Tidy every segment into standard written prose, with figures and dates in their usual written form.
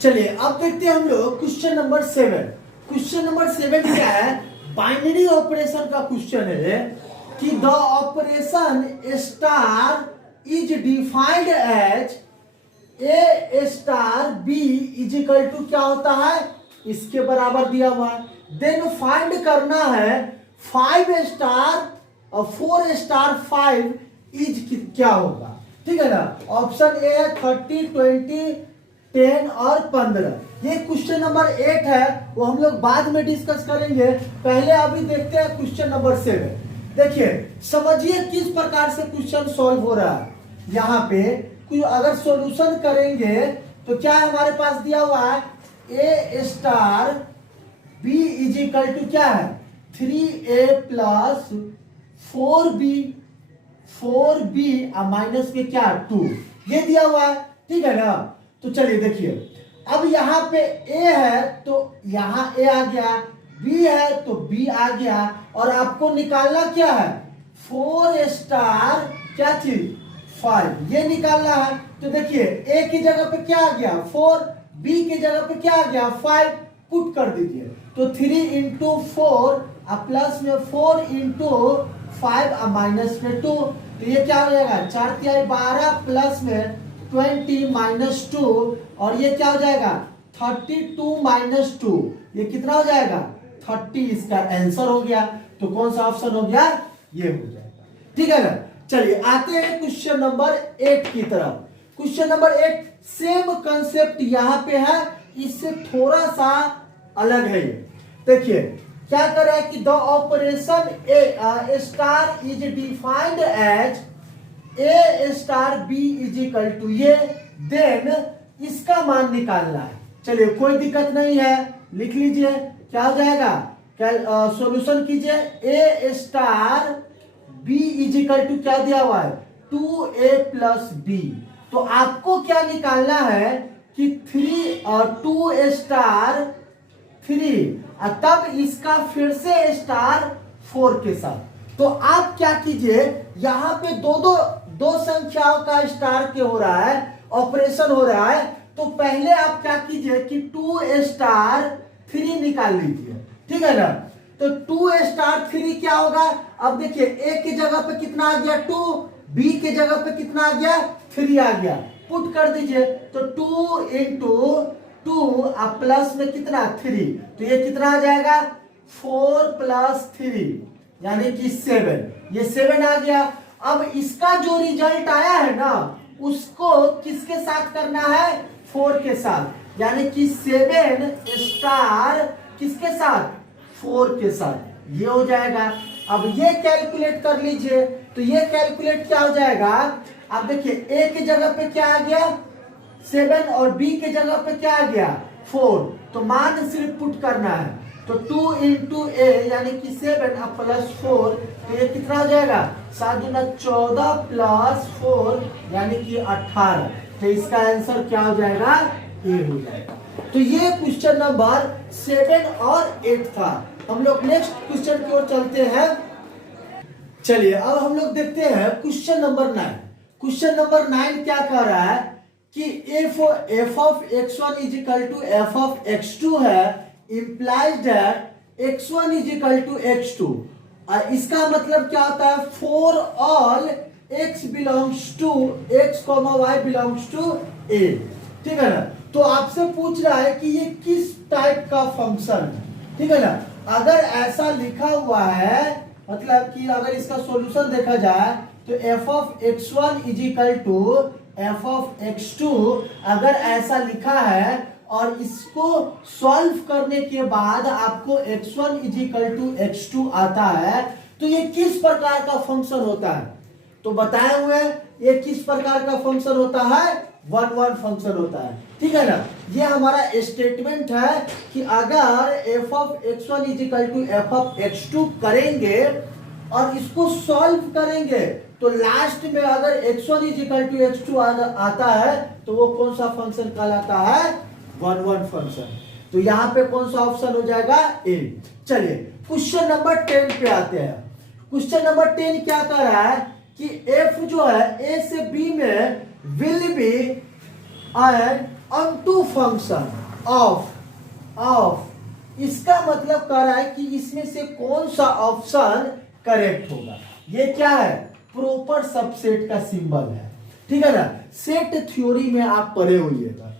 चलिए अब देखते हैं हम लोग क्वेश्चन नंबर 7। क्वेश्चन नंबर 7 क्या है? बाइनरी ऑपरेशन का क्वेश्चन है कि the operation star is defined as a star B is equal to क्या होता है, इसके बराबर दिया हुआ है। देन फाइंड करना है 5 स्टार और 4 स्टार 5 इज क्या होगा। ठीक है ना। ऑप्शन ए है 30, 20, 10 और 15। ये क्वेश्चन नंबर 8 है, वो हम लोग बाद में डिस्कस करेंगे। पहले अभी देखते हैं क्वेश्चन नंबर 7। देखिए समझिए किस प्रकार से क्वेश्चन सॉल्व हो रहा है। यहाँ पे अगर सॉल्यूशन करेंगे तो क्या हमारे पास दिया हुआ है, A star B is equal to क्या है, 3a प्लस 4b माइनस में क्या 2, ये दिया हुआ है। ठीक है ना। तो चलिए देखिए अब यहाँ पे a है तो यहाँ a आ गया, b है तो b आ गया, और आपको निकालना क्या है, 4 स्टार क्या चीज 5, ये निकालना है। तो देखिए a की जगह पे क्या आ गया 4, b की जगह पे क्या आ गया 5, पुट कर दीजिए। तो 3 इंटू 4 प्लस में 4 इंटू 5 माइनस में 2, तो ये क्या हो जाएगा 4 तिहाई 12 प्लस में 20 माइनस 2, और ये क्या हो जाएगा 32 माइनस 2, ये कितना हो जाएगा 30। इसका आंसर हो गया। तो कौन सा ऑप्शन हो गया, ये हो जाएगा। ठीक है ना। चलिए आते हैं क्वेश्चन नंबर 8 की तरफ। क्वेश्चन नंबर 8 सेम कंसेप्ट यहाँ पे है, इससे थोड़ा सा अलग है। ये देखिए क्या कर रहा है कि the operation a star is defined as a star B is equal to ये, देन इसका मान निकालना है। चलिए कोई दिक्कत नहीं है, लिख लीजिए क्या हो जाएगा, सॉल्यूशन कीजिए। A star B is equal to क्या दिया हुआ है 2a प्लस बी। तो आपको क्या निकालना है कि 2 स्टार 3, तब इसका फिर से स्टार 4 के साथ। तो आप क्या कीजिए, यहाँ पे दो संख्याओं का स्टार के हो रहा है, ऑपरेशन हो रहा है। तो पहले आप क्या कीजिए कि 2 स्टार 3 निकाल लीजिए। ठीक है ना। तो 2 स्टार 3 क्या होगा, अब देखिए a की जगह पे कितना आ गया 2, b की जगह पे कितना आ गया 3 आ गया, पुट कर दीजिए। तो 2 इंटू 2 प्लस में कितना 3, तो ये कितना आ जाएगा 4 प्लस 3 यानी कि 7, ये 7 आ गया। अब इसका जो रिजल्ट आया है ना, उसको किसके साथ करना है 4 के साथ, यानी कि 7 स्टार किसके साथ 4 के साथ, ये हो जाएगा। अब ये कैलकुलेट कर लीजिए। तो ये कैलकुलेट क्या हो जाएगा, अब देखिए a की जगह पे क्या आ गया 7 और b की जगह पे क्या आ गया 4, तो मान सिर्फ पुट करना है। तो 2 इंटू a यानी कि 7 प्लस 4, तो ये कितना हो जाएगा 7 दूना 14 प्लस 4 यानी कि 18। तो इसका आंसर क्या हो जाएगा, ए हो जाएगा। तो ये क्वेश्चन नंबर 7 और 8 था। हम लोग नेक्स्ट क्वेश्चन की ओर चलते हैं। चलिए अब हम लोग देखते हैं क्वेश्चन नंबर 9। क्वेश्चन नंबर 9 क्या कह रहा है कि f of x1 is equal to f of x2 है, implies that x1 is equal to x2। इसका मतलब क्या होता है, for all x belongs to x, y belongs to a। ठीक है ना। तो आपसे पूछ रहा है कि ये किस टाइप का फंक्शन है। ठीक है ना। अगर ऐसा लिखा हुआ है, मतलब कि अगर इसका सॉल्यूशन देखा जाए तो f of x1 is equal to f of x2, अगर ऐसा लिखा है और इसको सॉल्व करने के बाद आपको x1 is equal to x2 आता है, तो ये किस प्रकार का फंक्शन होता है। तो बताए हुए ये किस प्रकार का फंक्शन होता है, 1-1 फंक्शन होता है। ठीक है ना। ये हमारा स्टेटमेंट है कि अगर f of x1 is equal to f of x2 करेंगे और इसको सॉल्व करेंगे, तो लास्ट में अगर x1 is equal to x2 आता है, तो वो कौन सा फंक्शन कहलाता है, 1-1 फंक्शन। तो यहाँ पे कौन सा ऑप्शन हो जाएगा, ए। चलिए क्वेश्चन नंबर 10 पे आते हैं। क्वेश्चन नंबर 10 क्या कह रहा है कि f जो है a से b में will be and onto function of इसका मतलब कह रहा है कि इसमें से कौन सा ऑप्शन करेक्ट होगा। ये क्या है, प्रॉपर सबसेट का सिंबल है, ठीक है ना। सेट थ्योरी में आप पढ़े होइएगा।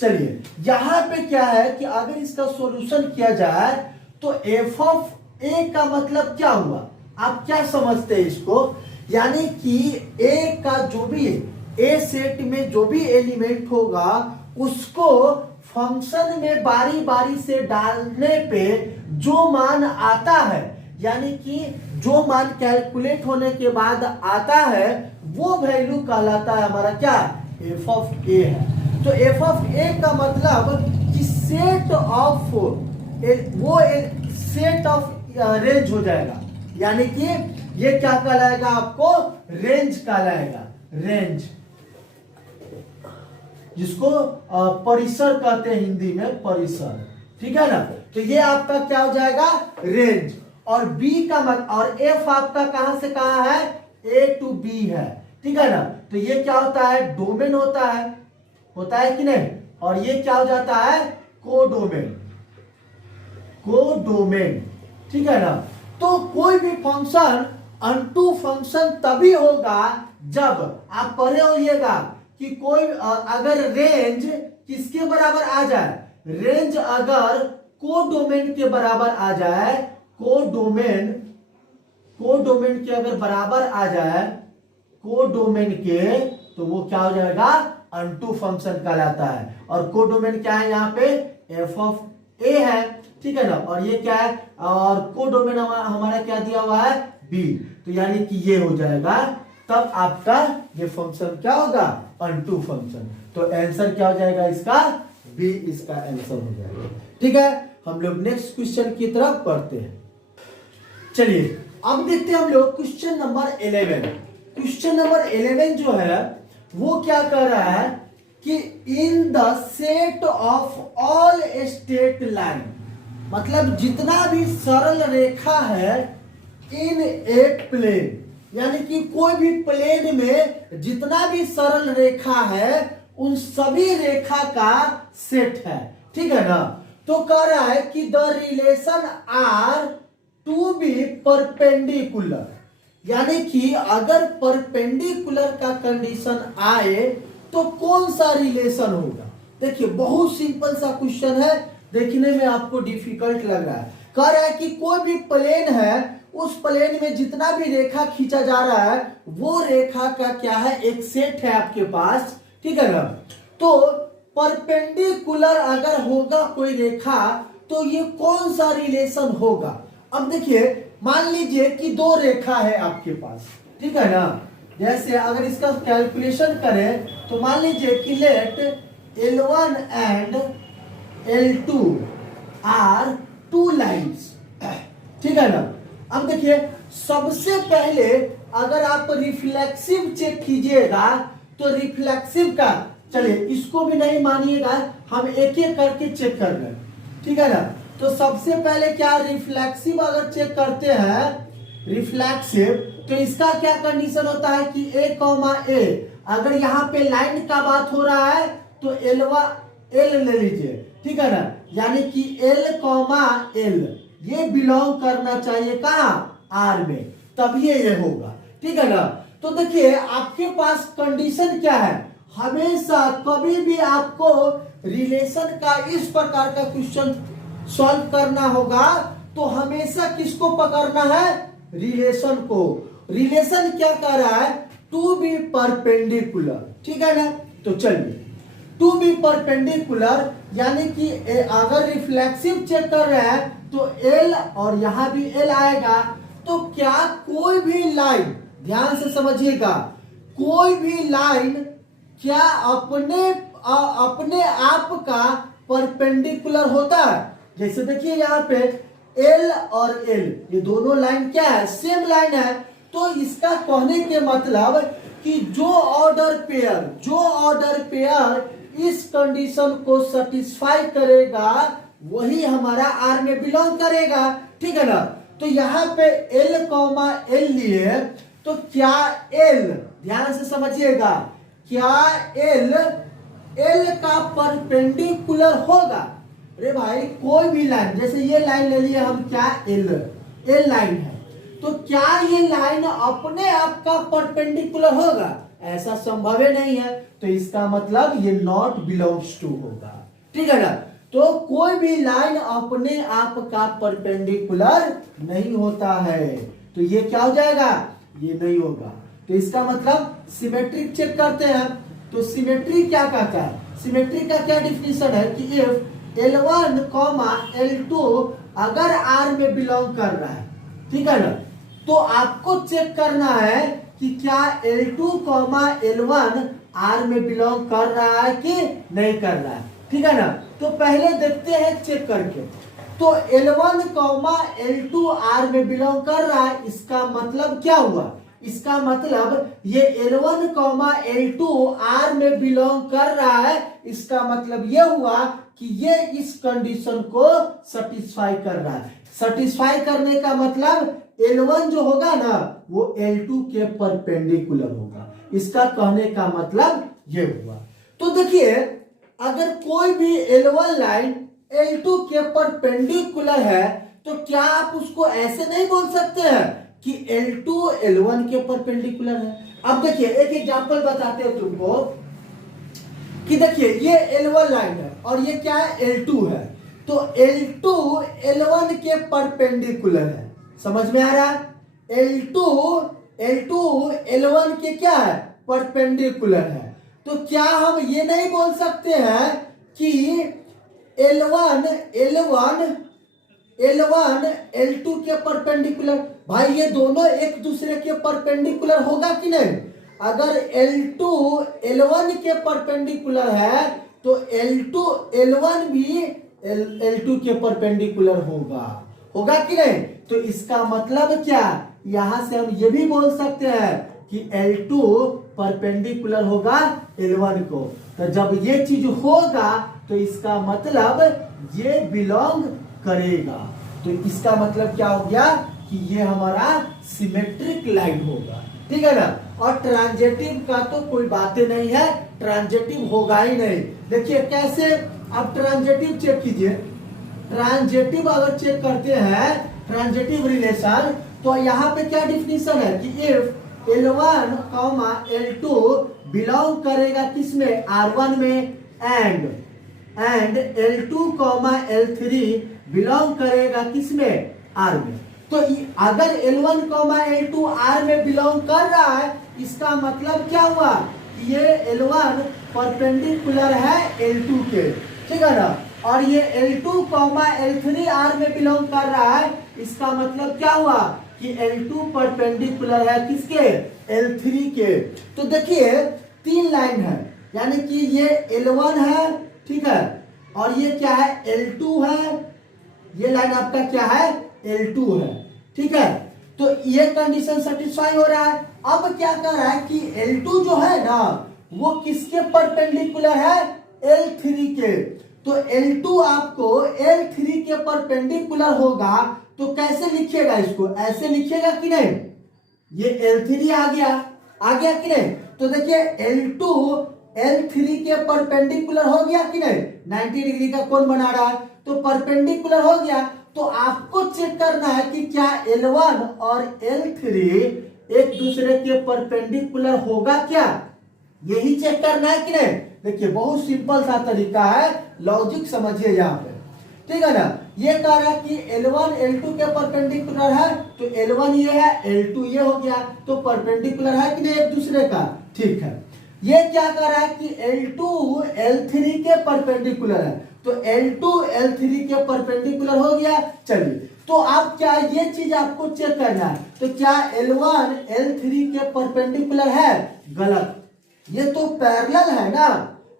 चलिए यहां पे क्या है कि अगर इसका सॉल्यूशन किया जाए तो एफ ऑफ ए का मतलब क्या हुआ, आप क्या समझते हैं इसको, यानी कि ए का जो भी ए सेट में जो भी एलिमेंट होगा उसको फंक्शन में बारी बारी से डालने पे जो मान आता है, यानी कि जो मान कैलकुलेट होने के बाद आता है वो वैल्यू कहलाता है हमारा क्या, एफ ऑफ ए है। तो एफ ऑफ ए का मतलब कि सेट ऑफ वो सेट ऑफ रेंज हो जाएगा, यानी कि ये क्या कहलाएगा आपको, रेंज कहलाएगा, रेंज जिसको परिसर कहते हैं हिंदी में, परिसर, ठीक है ना। तो ये आपका क्या हो जाएगा, रेंज। और बी का मतलब, और एफ आपका कहां से कहां है, ए टू बी है, ठीक है ना। तो ये क्या होता है, डोमेन होता है कि नहीं। और ये क्या हो जाता है, कोडोमेन, ठीक है ना। तो कोई भी फंक्शन अनटू फंक्शन तभी होगा जब आप पढ़े होइएगा कि कोई अगर रेंज किसके बराबर आ जाए, रेंज अगर कोडोमेन के बराबर आ जाए, कोडोमेन के अगर बराबर आ जाए कोडोमेन के, तो वो क्या हो जाएगा, अनटू फंक्शन कहलाता है। और कोडोमेन क्या है, यहाँ पे एफ ऑफ ए है, ठीक है ना। और ये क्या है, और कोडोमेन हमारा क्या दिया हुआ है, बी। तो यानी कि ये हो जाएगा, तब आपका ये फंक्शन क्या होगा, अनटू फंक्शन। तो आंसर क्या हो जाएगा इसका, बी इसका आंसर हो जाएगा, ठीक है। हम लोग नेक्स्ट क्वेश्चन की तरफ पढ़ते हैं। चलिए अब देखते हैं हम लोग क्वेश्चन नंबर 11। क्वेश्चन नंबर 11 जो है वो क्या कर रहा है कि in the set of all straight line, मतलब जितना भी सरल रेखा है इन ए प्लेन, यानी कि कोई भी प्लेन में जितना भी सरल रेखा है उन सभी रेखा का सेट है, ठीक है ना। तो कह रहा है कि the relation R to be perpendicular, यानी कि अगर परपेंडिकुलर का कंडीशन आए तो कौन सा रिलेशन होगा। देखिए बहुत सिंपल सा क्वेश्चन है, देखने में आपको डिफिकल्ट लग रहा है। कह रहा है कि कोई भी प्लेन है, उस प्लेन में जितना भी रेखा खींचा जा रहा है वो रेखा का क्या है, एक सेट है आपके पास, ठीक है ना। तो परपेंडिकुलर अगर होगा कोई रेखा तो ये कौन सा रिलेशन होगा। अब देखिए मान लीजिए कि दो रेखा है आपके पास, ठीक है ना। जैसे अगर इसका कैलकुलेशन करें तो मान लीजिए कि let L1 and L2 are two lines, ठीक है ना। अब देखिए सबसे पहले अगर आप रिफ्लेक्सिव चेक कीजिएगा तो रिफ्लेक्सिव का, चलिए इसको भी नहीं मानिएगा, हम एक एक करके चेक कर रहे हैं, ठीक है ना। तो सबसे पहले क्या, रिफ्लेक्सिव अगर चेक करते हैं रिफ्लेक्सिव, तो इसका क्या कंडीशन होता है कि ए कॉमा ए, अगर यहाँ पे लाइन का बात हो रहा है तो एल ले लीजिए, ठीक है ना। यानी कि एल कॉमा एल ये बिलोंग करना चाहिए कहाँ, आर में, तभी ये होगा, ठीक है ना। तो देखिए आपके पास कंडीशन क्या है, हमेशा कभी भी आपको रिलेशन का इस प्रकार का क्वेश्चन सॉल्व करना होगा तो हमेशा किसको पकड़ना है, रिलेशन को। रिलेशन क्या कर रहा है, टू बी परपेंडिकुलर, ठीक है ना। तो चलिए टू बी परपेंडिकुलर यानी कि अगर रिफ्लेक्सिव चेक कर रहे हैं तो एल और यहां भी एल आएगा। तो क्या कोई भी लाइन, ध्यान से समझिएगा, कोई भी लाइन क्या अपने आप का परपेंडिकुलर होता है। जैसे देखिए यहाँ पे एल और एल ये दोनों लाइन क्या है, सेम लाइन है। तो इसका कहने के मतलब कि जो ऑर्डर पेयर इस कंडीशन को सेटिस्फाई करेगा वही हमारा आर में बिलोंग करेगा, ठीक है ना। तो यहाँ पे एल कॉमा एल लिए तो क्या एल, ध्यान से समझिएगा, क्या एल एल का परपेंडिकुलर होगा। अरे भाई कोई भी लाइन, जैसे ये लाइन ले लिए हम, क्या एल लाइन है, तो क्या ये लाइन अपने आप का परपेंडिकुलर होगा? ऐसा संभव ही नहीं है, तो इसका मतलब ये नॉट बिलोंग्स टू होगा। ठीक है ना? तो कोई भी लाइन अपने आप का परपेंडिकुलर नहीं होता है, तो ये क्या हो जाएगा? ये नहीं होगा। तो इसका मतलब सिमेट्रिक चेक करते हैं। तो सिमेट्री क्या कहता है? सिमेट्री का क्या डिफिनेशन है कि इफ L1, L2 अगर R में बिलोंग कर रहा है, ठीक है ना, तो आपको चेक करना है कि क्या L2, L1 R में बिलोंग कर रहा है कि नहीं कर रहा है। ठीक है ना? तो पहले देखते हैं चेक करके। तो L1, L2 R में बिलोंग कर रहा है, इसका मतलब क्या हुआ? इसका मतलब ये L1, L2 R में बिलोंग कर रहा है, इसका मतलब ये हुआ कि ये इस कंडीशन को सेटिस्फाई कर रहा है। सेटिस्फाई करने का मतलब L1 जो होगा ना, वो L2 के परपेंडिकुलर होगा। इसका कहने का मतलब ये हुआ। तो देखिए, अगर कोई भी L1 लाइन L2 के परपेंडिकुलर है, तो क्या आप उसको ऐसे नहीं बोल सकते हैं कि L2 L1 के परपेंडिकुलर है? अब देखिए एक एग्जांपल बताते हैं तुमको कि देखिए ये L1 लाइन है और ये क्या है? L2 है। तो L2 L1 के परपेंडिकुलर है। समझ में आ रहा है? L2 L1 के क्या है? परपेंडिकुलर है। तो क्या हम ये नहीं बोल सकते हैं कि L1 L2 के परपेंडिकुलर? भाई ये दोनों एक दूसरे के परपेंडिकुलर होगा कि नहीं? अगर L2 L1 के परपेंडिकुलर है, तो L2 L1 भी L2 के परपेंडिकुलर होगा कि नहीं? तो इसका मतलब क्या? यहां से हम ये भी बोल सकते हैं कि L2 परपेंडिकुलर होगा L1 को। तो जब ये चीज होगा तो इसका मतलब ये बिलोंग करेगा। तो इसका मतलब क्या हो गया कि ये हमारा सिमेट्रिक लाइन होगा। ठीक है ना? और ट्रांजिटिव का तो कोई बात ही नहीं है, ट्रांजिटिव होगा ही नहीं। देखिए कैसे, अब ट्रांजिटिव चेक कीजिए। ट्रांजिटिव अगर चेक करते हैं, ट्रांजिटिव रिलेशन, तो यहाँ पे क्या डिफिनेशन है कि इफ L1, L2 बिलोंग करेगा किसमें? R1 में, एंड L2, L3 बिलोंग करेगा किसमें? R में। तो अगर L1, L2 R में बिलोंग कर रहा है, इसका मतलब क्या हुआ? ये L1 परपेंडिकुलर है L2 के। ठीक है ना? और ये L2, L3 R में बिलोंग कर रहा है, इसका मतलब क्या हुआ कि L2 परपेंडिकुलर है किसके? L3 के। तो देखिए तीन लाइन है, यानी कि ये L1 है, ठीक है, और ये क्या है? L2 है। ये लाइन आपका क्या है? L2 है। ठीक है? तो ये कंडीशन सेटिस्फाई हो रहा है। अब क्या कर रहा है कि L2 जो है ना, वो किसके परपेंडिकुलर है? L3 के। तो L2 आपको L3 के परपेंडिकुलर होगा, तो कैसे लिखिएगा इसको? ऐसे लिखिएगा कि नहीं? ये L3 आ गया कि नहीं? तो देखिए L2 L3 के परपेंडिकुलर हो गया कि नहीं? 90 डिग्री का कोण बना रहा है, तो परपेंडिकुलर हो गया। तो आपको चेक करना है कि क्या L1 और L3 एक दूसरे के परपेंडिकुलर होगा क्या? यही चेक करना है कि नहीं? देखिए बहुत सिंपल सा तरीका है, लॉजिक समझिए यहाँ पे। ठीक है ना? ये कह रहा है कि L1 L2 के परपेंडिकुलर है, तो L1 ये है, L2 ये हो गया, तो परपेंडिकुलर है कि नहीं एक दूसरे का? ठीक है। ये क्या कर रहा है कि L2 L3 के परपेंडिकुलर है, तो L2 L3 के परपेंडिकुलर हो गया। चलिए, तो आप क्या ये चीज आपको चेक करना है, तो क्या L1 L3 के परपेंडिकुलर है? गलत, ये तो पैरेलल है ना।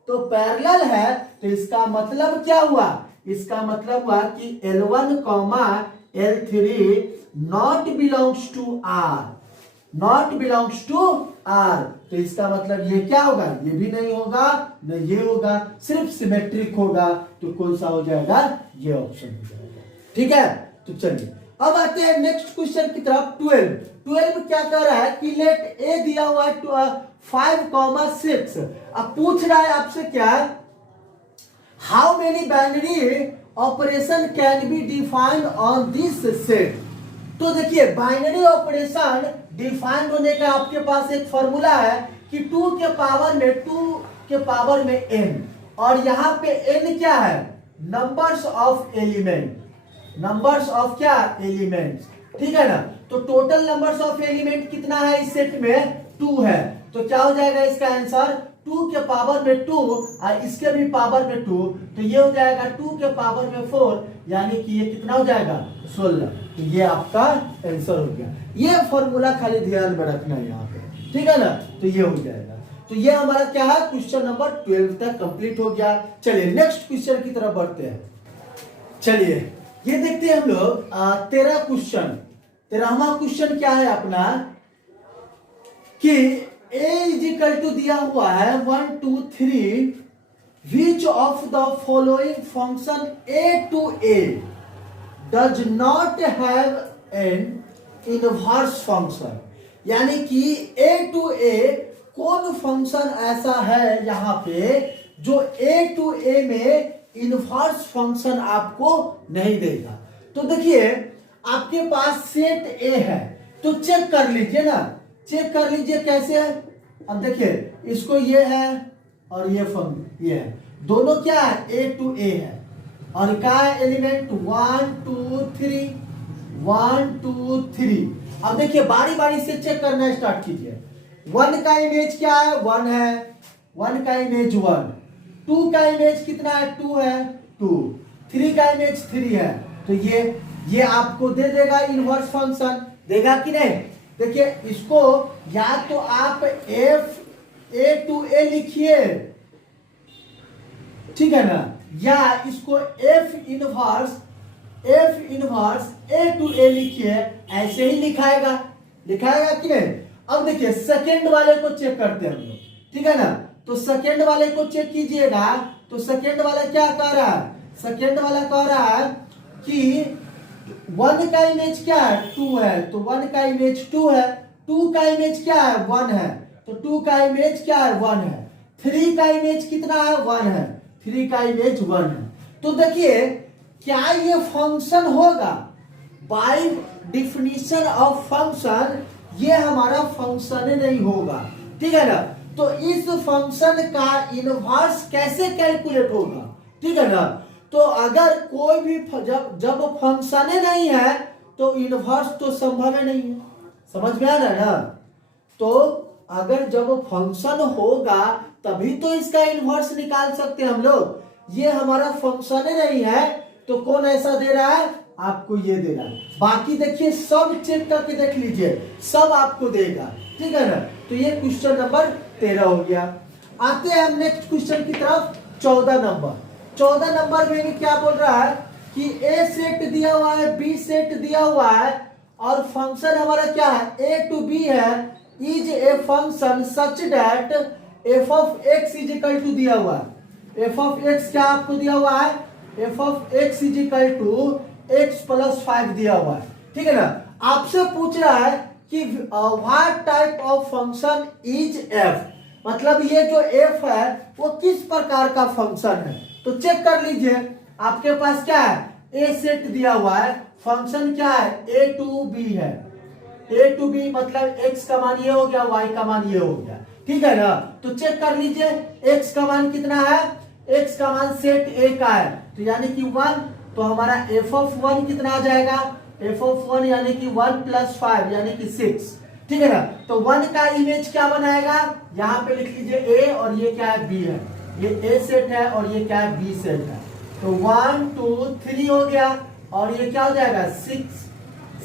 तो पैरेलल है, तो इसका मतलब क्या हुआ? इसका मतलब हुआ कि L1, L3 not belongs to R, not belongs to R। तो इसका मतलब ये क्या होगा? ये भी नहीं होगा, न ये होगा, सिर्फ सिमेट्रिक होगा। तो कौन सा हो जाएगा? ये ऑप्शन हो जाएगा। ठीक है? तो चलिए अब आते हैं नेक्स्ट क्वेश्चन की तरफ 12 क्या कर रहा है कि लेट ए दिया हुआ है 5,6। अब पूछ रहा है आपसे क्या, how many binary operation can be defined on this set. तो देखिए बाइनरी ऑपरेशन डिफाइन होने का आपके पास एक फॉर्मूला है कि 2 के पावर में n, और यहां पे n क्या है, numbers of element, numbers of क्या एलिमेंट्स, ठीक है ना। तो टोटल नंबर्स ऑफ एलिमेंट कितना है इस सेट में, 2 है। तो क्या हो जाएगा इसका आंसर, 2 के पावर में 2 और इसके भी पावर में 2, तो ये हो जाएगा 2 के पावर में 4, यानी कि ये कितना हो जाएगा 16। तो ये आपका आंसर हो गया। ये फॉर्मूला खाली ध्यान में रखना है यहाँ पे, ठीक है ना। तो ये हो जाएगा। तो ये हमारा क्या है, क्वेश्चन नंबर 12 तक कंप्लीट हो गया। चलिए नेक्स्ट क्वेश्चन की तरफ बढ़ते हैं। चलिए ये देखते हैं हम लोग 13वां क्वेश्चन क्या है अपना, कि a इज इक्वल टू दिया हुआ है 1 2 3, which of the following function a to a does not have an inverse function. यानी कि a टू a कौन फंक्शन ऐसा है यहाँ पे जो a टू a में इनवर्स फंक्शन आपको नहीं देगा। तो देखिए आपके पास सेट A है, तो चेक कर लीजिए ना, चेक कर लीजिए कैसे है। अब देखिए इसको ये है और ये ये है, दोनों क्या है A टू A है, और क्या है एलिमेंट 1 2 3 1 2 3। अब देखिए बारी बारी से चेक करना स्टार्ट कीजिए। 1 का इमेज क्या है, 1 है, 1 का इमेज 1, 2 का इमेज कितना है, 2 है 2, 3 का इमेज 3 है। तो ये आपको दे देगा इनवर्स फंक्शन, देगा कि नहीं। देखिए इसको या तो आप f a टू a लिखिए, ठीक है ना, या इसको f inverse a to a लिखिए, ऐसे ही लिखाएगा कि नहीं। अब देखिए सेकेंड वाले को चेक करते हैं हम लोग, ठीक है ना। तो सेकेंड वाले को चेक कीजिएगा। तो सेकेंड वाला क्या कह रहा है, सेकेंड वाला कह रहा है कि 1 का इमेज क्या है, 2 है, तो 1 का इमेज 2 है, 2 का इमेज क्या है, 1 है, तो 2 का इमेज क्या है, 1 है, 3 का इमेज कितना है, 1 है, 3 का इमेज 1 है। तो देखिए क्या ये फंक्शन होगा, बाय डिफिनीशन ऑफ फंक्शन ये हमारा फंक्शन नहीं होगा, ठीक है ना। तो इस फंक्शन का इनवर्स कैसे कैलकुलेट होगा, ठीक है ना। तो अगर कोई भी जब फंक्शन नहीं है तो इनवर्स तो संभव नहीं है, समझ में आ रहा है ना। तो अगर जब फंक्शन होगा तभी तो इसका इनवर्स निकाल सकते हैं हम लोग। ये हमारा फंक्शन नहीं है तो कौन ऐसा दे रहा है, आपको ये दे रहा है। बाकी देखिए सब चेक करके देख लीजिए, सब आपको देगा, ठीक है ना। तो ये क्वेश्चन नंबर 13 हो गया। आते हैं हम नेक्स्ट क्वेश्चन की तरफ, 14 नंबर में भी क्या बोल रहा है कि A सेट दिया हुआ है, B सेट दिया हुआ है, और फंक्शन हमारा क्या है, A टू B है, is a function such that f of x is equal to दिया हुआ है। f ऑफ x क्या आपको दिया हुआ है, f of x is equal to x plus 5 दिया हुआ है, ठीक है ना। आपसे पूछ रहा है कि what type of function is f, मतलब ये जो f है वो किस प्रकार का फंक्शन है। तो चेक कर लीजिए, आपके पास क्या है, a सेट दिया हुआ है, फंक्शन क्या है, a टू b है, a टू b मतलब x का मान ये हो गया, y का मान ये हो गया, ठीक है ना। तो चेक कर लीजिए x का मान कितना है, x का मान सेट a का है, तो यानी कि 1, तो हमारा f ऑफ 1 कितना आ जाएगा, f ऑफ 1 यानी कि 1 प्लस 5 यानी कि 6, ठीक है ना। तो 1 का इमेज क्या बनाएगा, यहाँ पे लिख लीजिए a, और ये क्या है, b है, ये a सेट है और ये क्या है, b सेट है। तो 1 2 3 हो गया, और ये क्या हो जाएगा, 6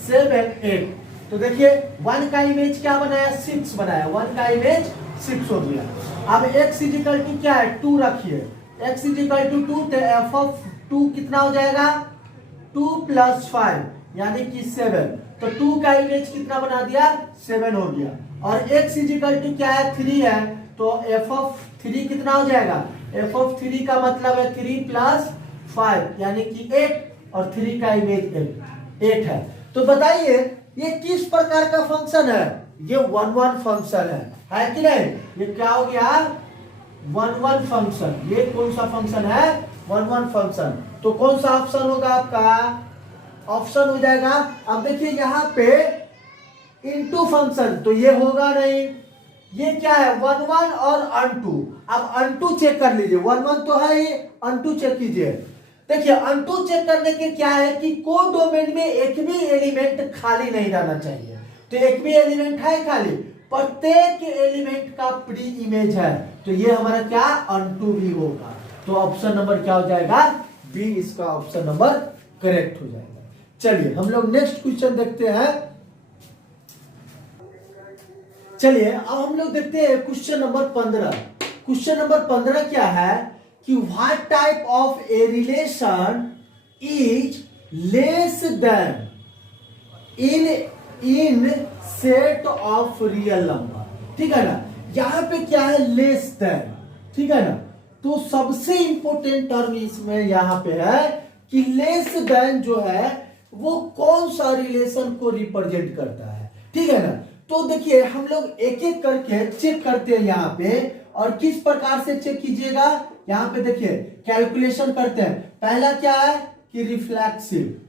7 8। तो देखिए 1 का इमेज क्या बनाया, 6 बनाया, 1 का इमेज 6 हो गया। अब x इज इक्वल टू क्या है, 2 रखिए, x इज इक्वल टू 2, तो f ऑफ 2 कितना हो जाएगा, 2 प्लस 5 यानी कि 7। तो 2 का इमेज कितना बना दिया, 7 हो गया। और x इज इक्वल टू क्या है, 3 है, तो f ऑफ 3 कितना हो जाएगा, f ऑफ 3 का मतलब है 3 प्लस 5 यानी कि 8, और 3 का इमेज 8 है। तो बताइए ये किस प्रकार का फंक्शन है? ये 1 1 फंक्शन है कि नहीं? ये क्या हो गया? 1 1 फंक्शन। ये कौन सा फंक्शन है? 1 1 फंक्शन। तो कौन सा ऑप्शन होगा आपका? ऑप्शन हो जाएगा। अब देखिए यहाँ पे इनटू फंक्शन, तो ये होगा नहीं। ये क्या है? 1 1 और अनटू। अब अनटू चेक कर लीजिए, 1 1 तो है ही, अनटू चेक कीजिए। देखिए अनटू चेक करने के क्या है कि कोड डोमेन में एक भी एलिमेंट खाली नहीं रहना चाहिए। तो एक भी एलिमेंट है खाली, प्रत्येक एलिमेंट का प्री इमेज है, तो ये हमारा क्या? अनटू भी होगा। तो ऑप्शन नंबर क्या हो जाएगा? बी इसका ऑप्शन नंबर करेक्ट हो जाएगा। चलिए हम लोग नेक्स्ट क्वेश्चन देखते हैं। चलिए अब हम लोग देखते हैं क्वेश्चन नंबर 15। क्वेश्चन नंबर 15 क्या है कि what type of a relation is less then in set of real number. ठीक है ना? यहां पे क्या है? Less than. ठीक है ना? तो सबसे इंपॉर्टेंट टर्म इसमें यहां पे है कि लेस देन जो है वो कौन सा रिलेशन को रिप्रेजेंट करता है। ठीक है ना? तो देखिए हम लोग एक एक करके चेक करते हैं यहाँ पे, और किस प्रकार से चेक कीजिएगा? यहाँ पे देखिए कैलकुलेशन करते हैं। पहला क्या है कि रिफ्लेक्सिव।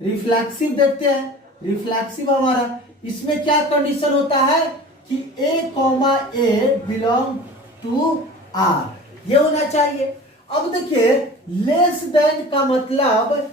रिफ्लेक्सिव देखते हैं। रिफ्लेक्सिव हमारा इसमें क्या कंडीशन होता है कि a, बिलोंग टू R, ये होना चाहिए। अब देखिए लेस देन का मतलब,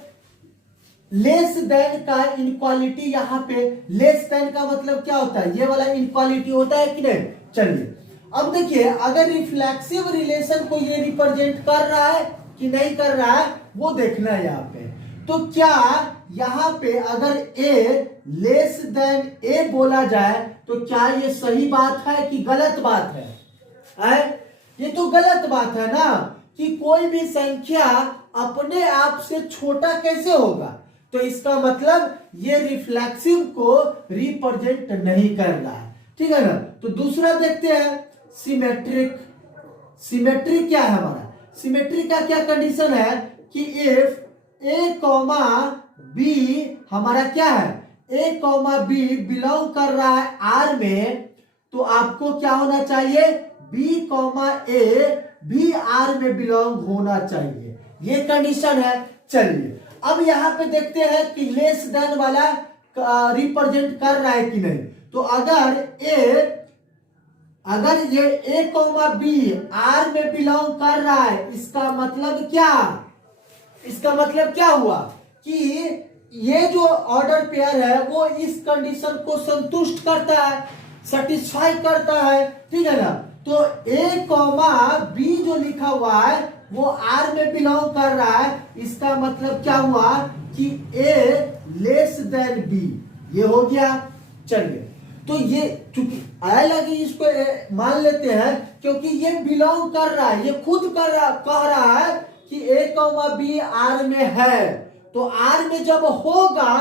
लेस देन का इनक्वालिटी, यहाँ पे लेस देन का मतलब क्या होता है? ये वाला इनक्वालिटी होता है कि नहीं? चलिए अब देखिए अगर रिफ्लेक्सिव रिलेशन को ये रिप्रेजेंट कर रहा है कि नहीं कर रहा है वो देखना है यहाँ पे। तो क्या यहाँ पे अगर a लेस देन a बोला जाए तो क्या ये सही बात है कि गलत बात है? ये तो गलत बात है ना, कि कोई भी संख्या अपने आप से छोटा कैसे होगा? तो इसका मतलब ये रिफ्लेक्सिव को रिप्रेजेंट नहीं कर रहा है। ठीक है ना? तो दूसरा देखते हैं सिमेट्रिक। सिमेट्रिक क्या है हमारा? सिमेट्रिक का क्या कंडीशन है कि इफ a, b हमारा क्या है? a, b बिलोंग कर रहा है R में, तो आपको क्या होना चाहिए? b, a भी R में बिलोंग होना चाहिए। ये कंडीशन है। चलिए अब यहां पे देखते हैं कि लेस देन वाला रिप्रेजेंट कर रहा है कि नहीं। तो अगर ये a, b R में बिलोंग कर रहा है, इसका मतलब क्या? इसका मतलब क्या हुआ कि ये जो ऑर्डर पेयर है वो इस कंडीशन को संतुष्ट करता है, सेटिस्फाई करता है। ठीक है ना? तो a, b जो लिखा हुआ है वो R में बिलोंग कर रहा है, इसका मतलब क्या हुआ कि a लेस देन b, ये हो गया। चलिए तो ये चूंकि आया लगी इसको मान लेते हैं, क्योंकि ये बिलोंग कर रहा है, ये खुद कह रहा है कि a, b R में है, तो R में जब होगा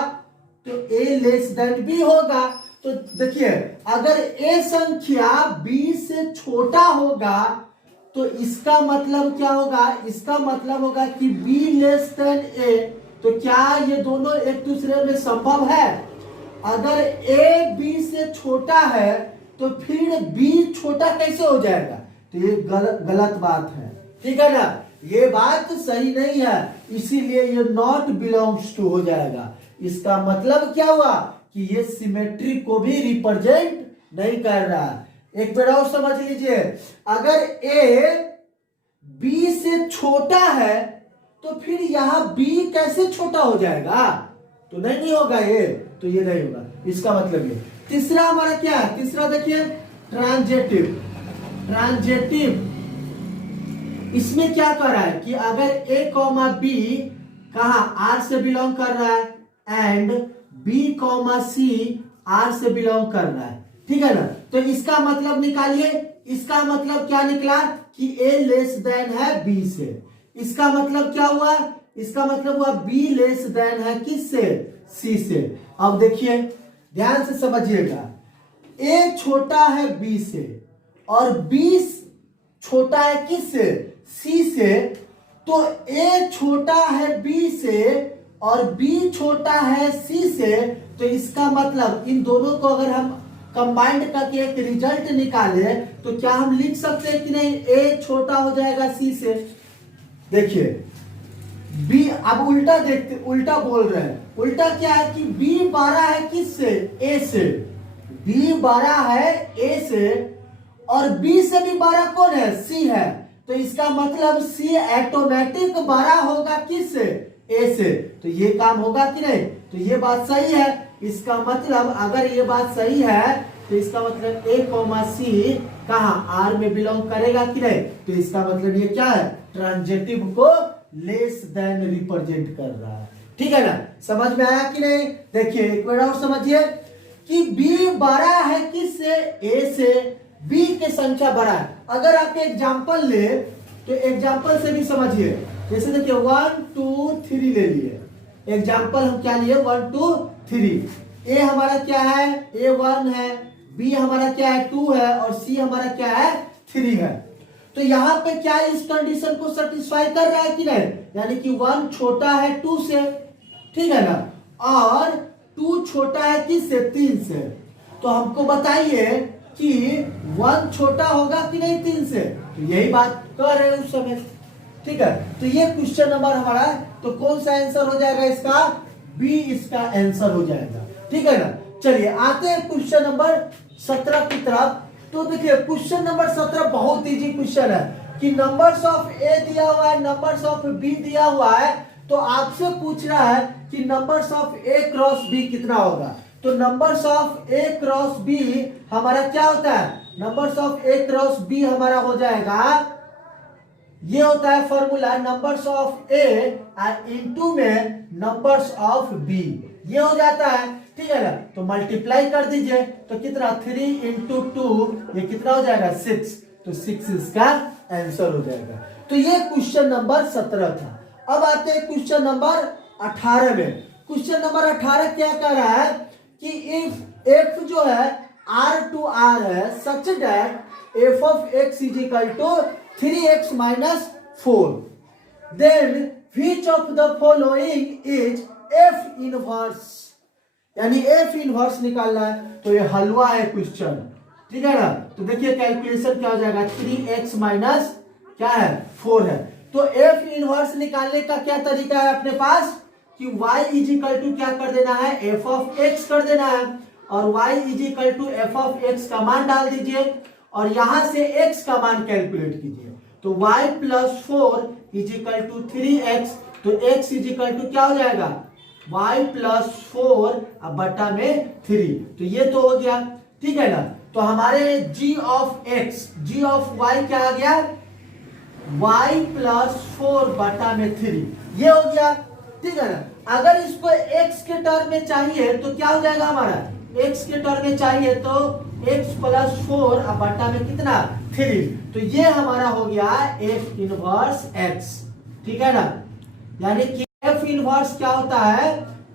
तो a लेस देन b होगा। तो देखिए अगर a संख्या b से छोटा होगा तो इसका मतलब क्या होगा? इसका मतलब होगा कि b लेस देन a। तो क्या ये दोनों एक दूसरे में संभव है? अगर a b से छोटा है तो फिर b छोटा कैसे हो जाएगा? तो ये गलत बात है। ठीक है ना? ये बात सही नहीं है, इसीलिए ये नॉट बिलोंग्स टू हो जाएगा। इसका मतलब क्या हुआ कि ये सिमेट्री को भी रिप्रेजेंट नहीं कर रहा। एक बार और समझ लीजिए, अगर a b से छोटा है तो फिर यहां b कैसे छोटा हो जाएगा? तो नहीं होगा ये, तो ये नहीं होगा, इसका मतलब ये। तीसरा हमारा क्या है? तीसरा देखिए ट्रांजेटिव। ट्रांजेटिव इसमें क्या कर रहा है कि अगर a, b कहा R से बिलोंग कर रहा है एंड b, c R से बिलोंग कर रहा है। ठीक है ना? तो इसका मतलब निकालिए। इसका मतलब क्या निकला कि a लेस देन है b से। इसका मतलब क्या हुआ? इसका मतलब हुआ b लेस देन है किससे? c से। अब देखिए ध्यान से समझिएगा, a छोटा है b से और b छोटा है किससे? c से। तो a छोटा है b से और b छोटा है c से, तो इसका मतलब इन दोनों को अगर हम कंबाइंड करके एक रिजल्ट निकाले तो क्या हम लिख सकते हैं कि नहीं, a छोटा हो जाएगा c से। देखिए b, अब उल्टा देखते, उल्टा बोल रहे हैं। उल्टा क्या है कि b बड़ा है किससे, a से। b बड़ा है a से और b से भी बड़ा कौन है, c है। तो इसका मतलब c ऑटोमेटिक बड़ा होगा किससे, a से। तो ये काम होगा कि नहीं, तो ये बात सही है। इसका मतलब अगर ये बात सही है तो इसका मतलब a, c कहाँ r में बिलोंग करेगा कि नहीं। तो इसका मतलब ये क्या है, ट्रांजिटिव को लेस देन रिप्रेजेंट कर रहा है। ठीक है ना, समझ में आया कि नहीं। देखिए एक बार और समझिए कि b बड़ा है किससे, a से। b की संख्या बड़ा है। अगर आप एग्जांपल ले तो एग्जांपल से भी समझिए। जैसे देखिए 1 2 3 ले लिए एग्जांपल, हम क्या लिए 1 2 3। a हमारा क्या है, a 1 है, b हमारा क्या है 2 है और c हमारा क्या है 3 है। तो यहाँ पे क्या इस कंडीशन को सेटिस्फाई कर रहा है कि नहीं, यानी कि 1 छोटा है 2 से, ठीक है ना, और 2 छोटा है किससे, 3 से। तो हमको बताइए कि 1 छोटा होगा कि नहीं 3 से। तो यही बात कर रहे हैं उस समय। ठीक है, तो ये क्वेश्चन नंबर हमारा है। तो कौन सा आंसर हो जाएगा इसका, बी इसका आंसर हो जाएगा। ठीक है ना, चलिए आते हैं क्वेश्चन नंबर 17 की तरफ। तो देखिए क्वेश्चन नंबर 17 बहुत इजी क्वेश्चन है कि नंबर्स ऑफ ए दिया हुआ है, नंबर्स ऑफ बी दिया हुआ है। तो आपसे पूछ रहा है कि numbers of a cross b कितना होगा। तो numbers of a cross b हमारा क्या होता है, numbers of a cross b हमारा हो जाएगा, ये होता है formula numbers of a into में नंबर्स ऑफ बी, ये हो जाता है। ठीक है ना, तो मल्टीप्लाई कर दीजिए तो कितना 3 इंटू 2, ये कितना हो जाएगा 6। तो 6 इसका आंसर हो जाएगा। तो ये क्वेश्चन नंबर 17 था। अब आते हैं क्वेश्चन नंबर 18 में। क्वेश्चन नंबर 18 क्या कह रहा है कि इफ एफ जो है r टू r है such that f of x is equal to 3x minus 4, then which of the following is f inverse, यानी f इनवर्स निकालना है। तो ये हलवा है क्वेश्चन, ठीक है ना। तो देखिए कैलकुलेशन क्या हो जाएगा, 3x माइनस क्या है 4 है। तो f इनवर्स निकालने का क्या तरीका है अपने पास कि y इज इक्वल टू क्या कर देना है, f ऑफ x कर देना है, और y is equal to f of x का मान डाल दीजिए और यहां से x का मान कैलकुलेट कीजिए। तो y plus 4 is equal to 3x, तो x इज इक्वल टू क्या हो जाएगा y प्लस 4 अब बटा में 3। तो ये तो हो गया, ठीक है ना। तो हमारे g of x, g of y क्या आ गया, y प्लस 4 बटा में 3, ये हो गया, ठीक है ना। अगर इसको x के टर्म में चाहिए तो क्या हो जाएगा हमारा, x के टर्म में चाहिए तो x प्लस 4 अब बटा में कितना 3। तो ये हमारा हो गया f इनवर्स x, ठीक है ना। यानी कि f इनवर्स क्या होता है,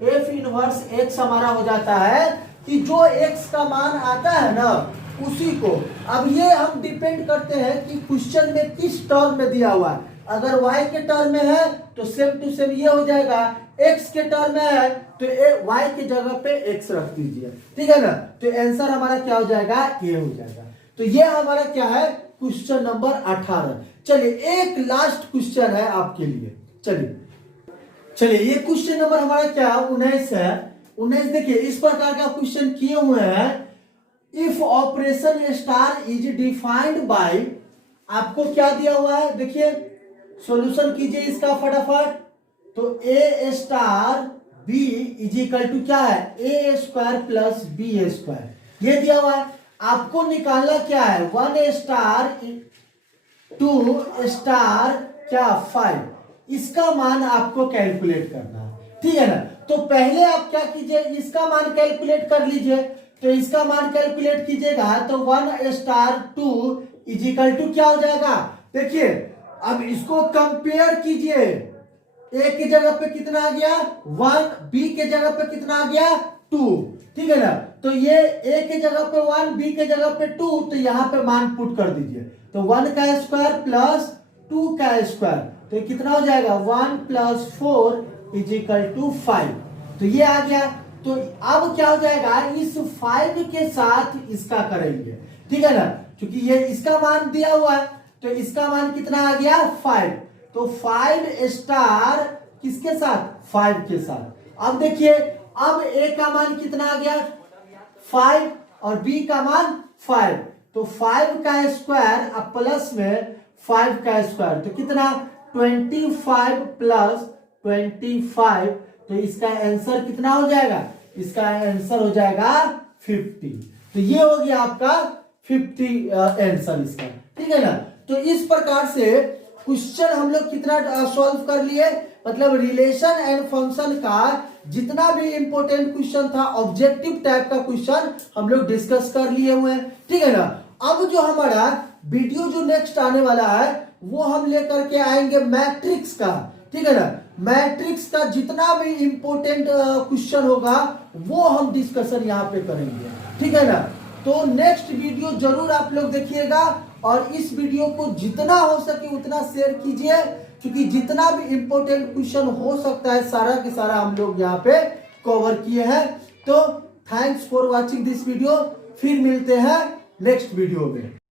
f इनवर्स x हमारा हो जाता है कि जो x का मान आता है ना उसी को। अब ये हम डिपेंड करते हैं कि क्वेश्चन में किस टर्म में दिया हुआ है। अगर y के टर्म में है तो सेम टू सेम ये हो जाएगा, x के टर्म में है तो y की जगह पे x रख दीजिए, ठीक है ना। तो आंसर हमारा क्या हो जाएगा, ये हो जाएगा। तो ये हमारा क्या है क्वेश्चन नंबर 18। चलिए एक लास्ट क्वेश्चन है आपके लिए। चलिए ये क्वेश्चन नंबर हमारा क्या 19 है। 19 देखिए इस प्रकार का क्वेश्चन किए हुए हैं। If operation star is defined by, आपको क्या दिया हुआ है, देखिए सॉल्यूशन कीजिए इसका फटाफट। तो a star b is equal to क्या है, a square plus b square, ये दिया हुआ है। आपको निकालना क्या है, 1 स्टार 2 स्टार क्या 5, इसका मान आपको कैलकुलेट करना है, ठीक है ना। तो पहले आप क्या कीजिए, इसका मान कैलकुलेट कर लीजिए। तो इसका मान कैलकुलेट कीजिएगा तो 1 स्टार 2 इज इक्वल टू क्या हो जाएगा, देखिए अब इसको कंपेयर कीजिए। ए की जगह पे कितना आ गया 1, बी के जगह पे कितना आ गया 2, ठीक है ना। तो ये ए के जगह पे 1, बी के जगह पे 2, तो यहां पे मान पुट कर दीजिए। तो 1 का स्क्वायर प्लस 2 का स्क्वायर, तो कितना हो जाएगा 1 प्लस 4 इज इक्वल टू 5। तो ये आ गया। तो अब क्या हो जाएगा, इस 5 के साथ इसका करेंगे, ठीक है ना, क्योंकि ये इसका मान दिया हुआ है, तो इसका मान कितना आ गया 5। तो 5 स्टार किसके साथ, 5 के साथ। अब देखिए, अब ए का मान कितना आ गया 5 और बी का मान 5। तो 5 का स्क्वायर अब प्लस में 5 का स्क्वायर, तो कितना 25 प्लस 25। तो इसका आंसर कितना हो जाएगा, इसका आंसर हो जाएगा 50। तो ये हो गया आपका 50 आंसर इसका, ठीक है ना। तो इस प्रकार से क्वेश्चन हम लोग कितना सॉल्व कर लिए, मतलब रिलेशन एंड फंक्शन का जितना भी इंपॉर्टेंट क्वेश्चन था, ऑब्जेक्टिव टाइप का क्वेश्चन हम लोग डिस्कस कर लिए हुए हैं, ठीक है ना। अब जो हमारा वीडियो जो नेक्स्ट आने वाला है वो हम लेकर के आएंगे मैट्रिक्स का, ठीक है ना। मैट्रिक्स का जितना भी इंपॉर्टेंट क्वेश्चन होगा वो हम डिस्कशन यहाँ पे करेंगे, ठीक है ना। तो नेक्स्ट वीडियो जरूर आप लोग देखिएगा और इस वीडियो को जितना हो सके उतना शेयर कीजिए, क्योंकि जितना भी इंपॉर्टेंट क्वेश्चन हो सकता है सारा के सारा हम लोग यहाँ पे कवर किए हैं। तो thanks for watching this video, फिर मिलते हैं नेक्स्ट वीडियो में।